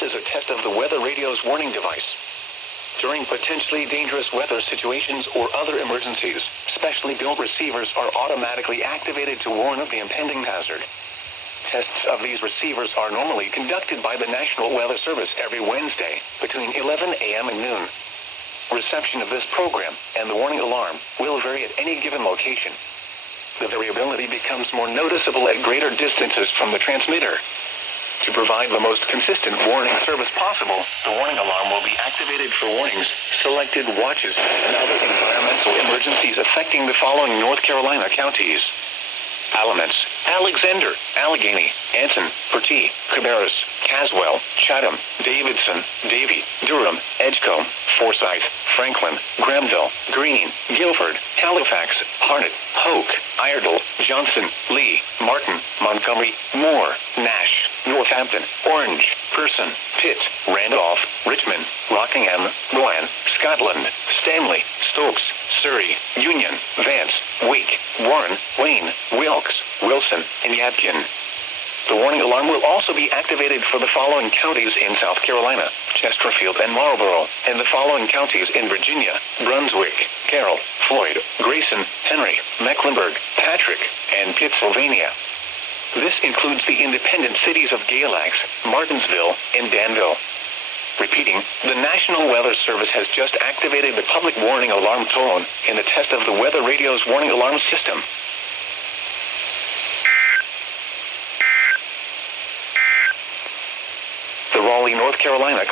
This is a test of the Weather Radio's warning device. During potentially dangerous weather situations or other emergencies, specially built receivers are automatically activated to warn of the impending hazard. Tests of these receivers are normally conducted by the National Weather Service every Wednesday between 11 a.m. and noon. Reception of this program and the warning alarm will vary at any given location. The variability becomes more noticeable at greater distances from the transmitter. To provide the most consistent warning service possible, the warning alarm will be activated for warnings, selected watches, and other environmental emergencies affecting the following North Carolina counties: Alamance, Alexander, Allegheny, Anson, Pertee, Cabarrus, Caswell, Chatham, Davidson, Davie, Durham, Edgecombe, Forsyth, Franklin, Granville, Greene, Guilford, Halifax, Harnett, Hoke, Iredell, Johnson, Lee, Martin, Montgomery, Moore, Nash, Northampton, Orange, Person, Pitt, Randolph, Richmond, Rockingham, Rowan, Scotland, Stanley, Stokes, Surrey, Union, Vance, Wake, Warren, Wayne, Wilkes, Wilson, and Yadkin. The warning alarm will also be activated for the following counties in South Carolina: Chesterfield and Marlborough, and the following counties in Virginia: Brunswick, Carroll, Floyd, Grayson, Henry, Mecklenburg, Patrick, and Pittsylvania. This includes the independent cities of Galax, Martinsville, and Danville. Repeating, the National Weather Service has just activated the public warning alarm tone in the test of the Weather Radio's warning alarm system. The Raleigh, North Carolina